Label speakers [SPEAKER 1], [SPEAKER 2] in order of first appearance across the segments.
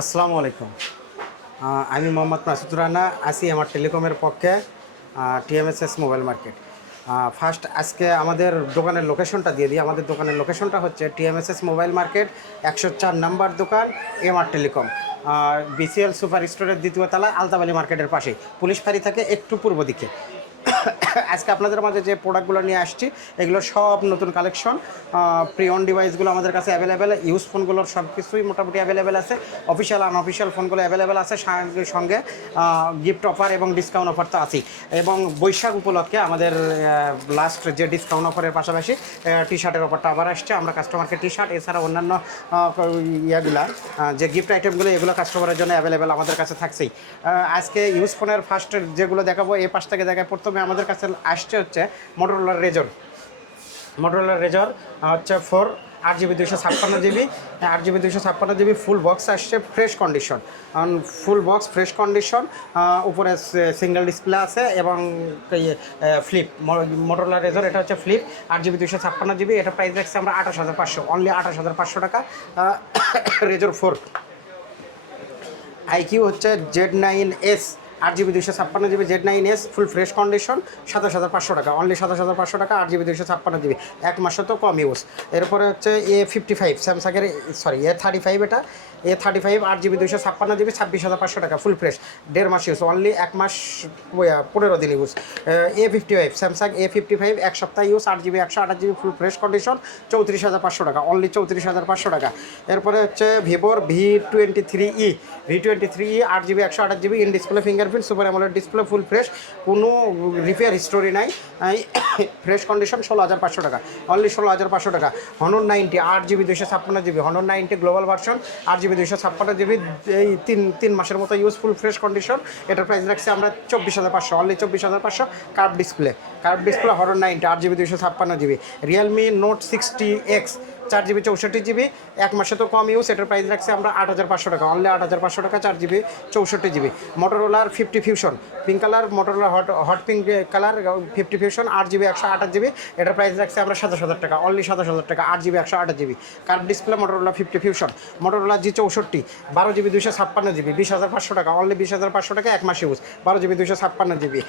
[SPEAKER 1] আসসালামু আলাইকুম। আমি মোহাম্মদ মাসুদুর রানা, আছি আমার টেলিকমের পক্ষে টিএমএসএস মোবাইল মার্কেট। ফার্স্ট আজকে আমাদের দোকানের লোকেশনটা দিয়ে দিই। আমাদের দোকানের লোকেশনটা হচ্ছে টিএমএসএস মোবাইল মার্কেট, একশো চার নাম্বার দোকান, এমআর টেলিকম। বিসিএল সুপার স্টোরের দ্বিতীয় তলায় আলতাবালি মার্কেটের পাশে পুলিশ ফাঁড়ি থাকে একটু পূর্ব দিকে। আজকে আপনাদের মাঝে যে প্রোডাক্টগুলো নিয়ে আসছি, এগুলো সব নতুন কালেকশন প্রি অন ডিভাইসগুলো আমাদের কাছে অ্যাভেলেবেল ইউজ ফোনগুলোর সব কিছুই মোটামুটি অ্যাভেলেবেল আছে অফিসিয়াল আনঅফিসিয়াল ফোনগুলো অ্যাভেলেবেল আছে, সঙ্গে- সঙ্গে গিফট অফার এবং ডিসকাউন্ট অফার তো আছেই। এবং বৈশাখ উপলক্ষে আমাদের লাস্ট যে ডিসকাউন্ট অফারের পাশাপাশি টি শার্টের অফারটা আবার আসছে। আমরা কাস্টমারকে টি শার্ট এছাড়া অন্যান্য ইয়েগুলা যে গিফট আইটেমগুলো এগুলো কাস্টমারের জন্য অ্যাভেলেবেল আমাদের কাছে থাকছেই। আজকে ইউজ ফোনের ফার্স্ট যেগুলো দেখাবো এই পাশ থেকে দেখায়, প্রথমে আমাদের কাছে আসছে হচ্ছে মোটরোলার রেজর মোটরোলার রেজর হচ্ছে ফোর আট জিবি দুশো ছাপ্পান্ন জিবি আট জিবি দুশো ছাপ্পান্ন জিবি ফুল বক্স আসছে fresh condition full box fresh condition উপরে সিঙ্গেল ডিসপ্লে আছে এবং ফ্লিপ মোটরোলার রেজর এটা হচ্ছে ফ্লিপ আট জিবি দুশো ছাপ্পান্ন জিবি এটা প্রাইস রাখছে আমরা আঠাশ হাজার পাঁচশো অনলি আঠাশ হাজার পাঁচশো টাকা। রেজর ফোর আইকিউ হচ্ছে জেড নাইন এস আট জিবি দুইশো ছাপ্পান্ন GB Z nine S full fresh condition সাতাশ হাজার পাঁচশো টাকা অনলি সাতাশ হাজার পাঁচশো টাকা, আট জিবি দুইশো ছাপ্পান্ন জিবি। এক মাসে তো কম ইউজ এরপরে হচ্ছে এ ফিফটি ফাইভ, স্যামসাংয়ের সরি এ থার্টি ফাইভ এটা। এ থার্টি ফাইভ, আট জিবি দুইশো ছাপ্পান্ন জিবি, ছাব্বিশ হাজার পাঁচশো টাকা ফুল ফ্রেশ দেড় মাস ইউজ অনলি এক মাস পনেরো দিন use A fifty five, Samsung A fifty five, এক সপ্তাহ ইউজ আট জিবি, একশো আঠাশ জিবি ফুল ফ্রেশ কন্ডিশন চৌত্রিশ হাজার পাঁচশো টাকা অনলি চৌত্রিশ হাজার পাঁচশো টাকা। এরপরে হচ্ছে ভিভোর V twenty three E V twenty three E আট জিবি, একশো আঠাশ GB in display fingerprint super AMOLED display full fresh কোনো রিপেয়ার হিস্টোরি নাই। ফ্রেশ কন্ডিশন ষোলো হাজার পাঁচশো টাকা। অনলি ষোলো হাজার পাঁচশো টাকা। হনর নাইনটি আট জিবি দুইশো ছাপ্পান্ন GB Honor ninety global version আট জিবি দুইশো ছাপ্পান্ন জিবি এই তিন তিন মাসের মতো ইউজফুল ফ্রেশ কন্ডিশন এটার প্রাইস রাখছি আমরা চব্বিশ হাজার পাঁচশো। অনলি চব্বিশ হাজার পাঁচশো curve display curve display Honor ninety আট জিবি দুইশো ছাপ্পান্ন GB. Realme Note sixty X চার জিবি চৌষট্টি জিবি। এক মাসে তো কম ইউজ এটার প্রাইস রাখছে আমরা আট হাজার পাঁচশো টাকা। অনলি আট হাজার পাঁচশো টাকা, চার জিবি চৌষট্টি জিবি। মোটরোলার fifty fusion pink colour মোটরোলার hot hot pink colour fifty fusion আট জিবি একশো আঠাশ জিবি। এটার প্রাইস রাখছে আমরা সাতাশ হাজার টাকা। অনলি সাতাশ হাজার টাকা, আট জিবি একশো আঠাশ GB. Curve display Motorola fifty fusion Motorola G চৌষট্টি, বারো জিবি দুইশো ছাপ্পান্ন জিবি। বিশ হাজার পাঁচশো টাকা অনলি বিশ হাজার পাঁচশো টাকা, এক মাস ইউজ বারো জিবি দুইশো ছাপ্পান্ন জিবি।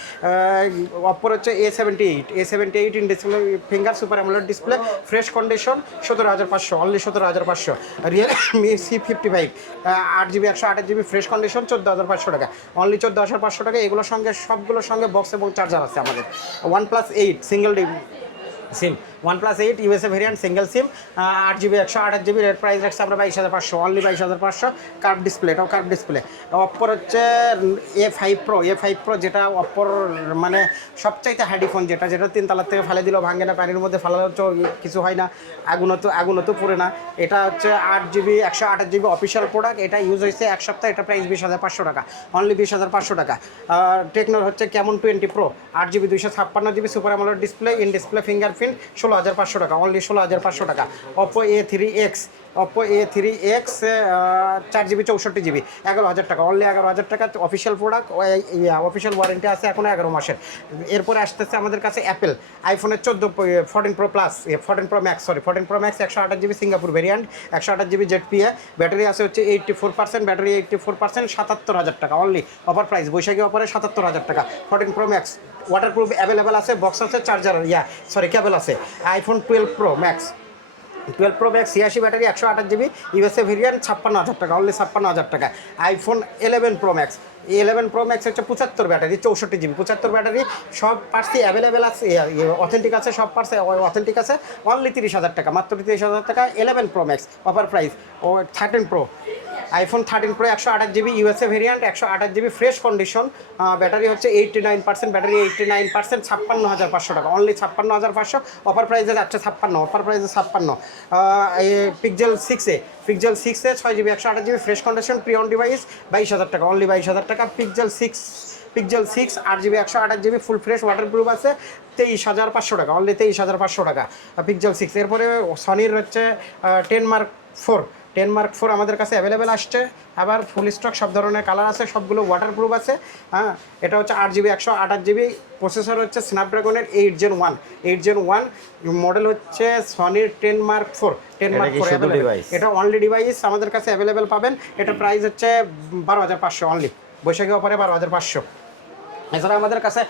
[SPEAKER 1] অপর হচ্ছে A seventy eight A seventy eight in display finger super AMOLED display fresh condition সতেরো হাজার পাঁচশো অনলি সতেরো হাজার পাঁচশো। রিয়েলমি সি ফিফটি ফাইভ আট জিবি, একশো আঠাশ জিবি ফ্রেশ কন্ডিশন চোদ্দ হাজার পাঁচশো টাকা। অনলি চোদ্দ হাজার পাঁচশো টাকা, এগুলোর সঙ্গে সবগুলোর সঙ্গে বক্স এবং চার্জার আছে আমাদের। One plus eight single SIM one plus eight USA variant single SIM আট জিবি একশো আঠাশ জিবি রেট প্রাইস রাখছে আমরা বাইশ হাজার পাঁচশো অনলি বাইশ হাজার পাঁচশো কার্ভ ডিসপ্লে এটাও কার্ভ ডিসপ্লে অপ্পর হচ্ছে A five pro A five pro যেটা অপ্পর মানে সবচাইতে হাইডি ফোন যেটা যেটা তিন তালার থেকে ফেলে দিল ভাঙে না, পানির মধ্যে তো কিছু হয় না, আগুনও তো আগুনও তো পড়ে না। এটা হচ্ছে আট জিবি একশো আঠাশ জিবি অফিসিয়াল প্রোডাক্ট এটা ইউজ হয়েছে এক সপ্তাহ, এটা প্রাইস বিশ হাজার পাঁচশো টাকা অনলি বিশ হাজার পাঁচশো টাকা। টেকনোর হচ্ছে কেমন টোয়েন্টি প্রো আট জিবি দুইশো ছাপ্পান্ন GB super AMOLED display in display fingerprint ষোলো হাজার পাঁচশো টাকা অনলি ষোলো হাজার পাঁচশো টাকা। Oppo A three X Oppo A three X চার জিবি চৌষট্টি জিবি, এগারো হাজার টাকা অনলি এগারো হাজার টাকা অফিসিয়াল প্রোডাক্ট অফিসিয়াল ওয়ারেন্টি আছে এখনও এগারো মাসের। এরপরে আসতেছে আমাদের কাছে অ্যাপেল আইফোনের চোদ্দ fourteen pro plus fourteen pro max sorry fourteen pro max একশো আঠাশ জিবি সিঙ্গাপুর ভেরিয়েন্ট একশো আঠাশ জিবি জেড পিএ ব্যাটারি আছে হচ্ছে eighty four percent battery eighty four percent সাতাত্তর হাজার টাকা অনলি অফার প্রাইস বৈশাখী অফারে সাতাত্তর হাজার টাকা fourteen pro max waterproof available আছে বক্স আছে চার্জার ইয়া সরি কেবল আছে iPhone twelve pro max twelve pro max ছিয়াশি ব্যাটারি, একশো আঠাশ জিবি ইউএসএ ভেরিয়েন্ট ছাপ্পান্ন হাজার টাকা অনলি ছাপ্পান্ন হাজার টাকা iPhone eleven pro max eleven pro max হচ্ছে পঁচাত্তর ব্যাটারি, চৌষট্টি জিবি, পঁচাত্তর ব্যাটারি, সব পার্টসই অ্যাভেলেবেল আছে অথেন্টিক আছে, সব পার্টস অথেন্টিক আছে অনলি তিরিশ হাজার টাকা, মাত্র তিরিশ হাজার টাকা eleven pro max offer price ও thirteen pro iPhone thirteen pro একশো আঠাশ জিবি ইউএসএ ভেরিয়েন্ট একশো আঠাশ জিবি ফ্রেশ কন্ডিশন ব্যাটারি হচ্ছে eighty nine percent battery eighty nine percent ছাপ্পান্ন হাজার পাঁচশো টাকা। অনলি ছাপ্পান্ন হাজার পাঁচশো অফার প্রাইসে যাচ্ছে ছাপ্পান্ন অফার প্রাইসে ছাপ্পান্ন। পিকজেল সিক্সে পিকজেল সিক্সে ছয় জিবি একশো আঠাশ GB fresh condition pre owned device বাইশ হাজার টাকা অনলি বাইশ হাজার টাকা। পিকজেল সিক্স পিকজেল সিক্স আট জিবি একশো আঠাশ GB full fresh water proof আছে, তেইশ হাজার পাঁচশো টাকা অনলি তেইশ হাজার পাঁচশো টাকা। পিকজেল সিক্স এরপরে সনির হচ্ছে ten mark four ten mark four আমাদের কাছে অ্যাভেলেবেল আসছে। আবার ফুল স্টক সব ধরনের কালার আছে সবগুলো ওয়াটারপ্রুফ আছে। হ্যাঁ এটা হচ্ছে আট জিবি একশো আঠাশ জিবি প্রসেসর হচ্ছে স্ন্যাপড্রাগনের eight gen one eight gen one model হচ্ছে সনির ten mark four ten mark four এটা অনলি ডিভাইস আমাদের কাছে অ্যাভেলেবেল পাবেন। এটা প্রাইস হচ্ছে বারো হাজার পাঁচশো অনলি বৈশাখী অফারে বারো হাজার পাঁচশো। এছাড়া আমাদের কাছে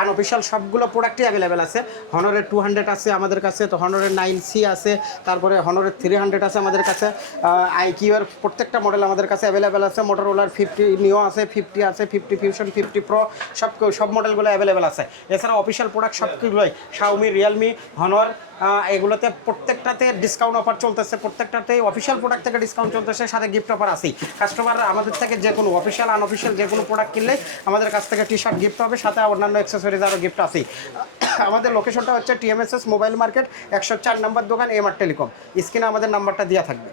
[SPEAKER 1] আনঅফিসিয়াল সবগুলো প্রোডাক্টই অ্যাভেলেবেল আছে। হনরের টু হান্ড্রেড আছে আমাদের কাছে, তো হনরের নাইন সি আছে, তারপরে হনরের থ্রি হান্ড্রেড আছে আমাদের কাছে আইকিউর প্রত্যেকটা মডেল আমাদের কাছে অ্যাভেলেবেল আছে মোটরোলার ফিফটি নিও আছে ফিফটি আছে ফিফটি ফিউশন ফিফটি প্রো সব সব মডেলগুলো অ্যাভেলেবেল আছে। এছাড়া অফিসিয়াল প্রোডাক্ট সবগুলোই শাওমি রিয়েলমি হনর এগুলোতে প্রত্যেকটাতে ডিসকাউন্ট অফার চলতেছে, প্রত্যেকটাতেই অফিসিয়াল প্রোডাক্ট থেকে ডিসকাউন্ট চলতেছে, সাথে গিফট অফার আছেই। কাস্টমার আমাদের থেকে যে কোনো অফিসিয়াল আনঅফিসিয়াল যে কোনো প্রোডাক্ট কিনলে আমাদের কাছ থেকে টি শার্ট গিফট হবে, সাথে অন্যান্য অ্যাক্সেসরিজ আরও গিফট আছেই। আমাদের লোকেশনটা হচ্ছে টিএমএসএস মোবাইল মার্কেট একশো চার নম্বর দোকান এম আর টেলিকম স্ক্রিনে আমাদের নাম্বারটা দেওয়া থাকবে।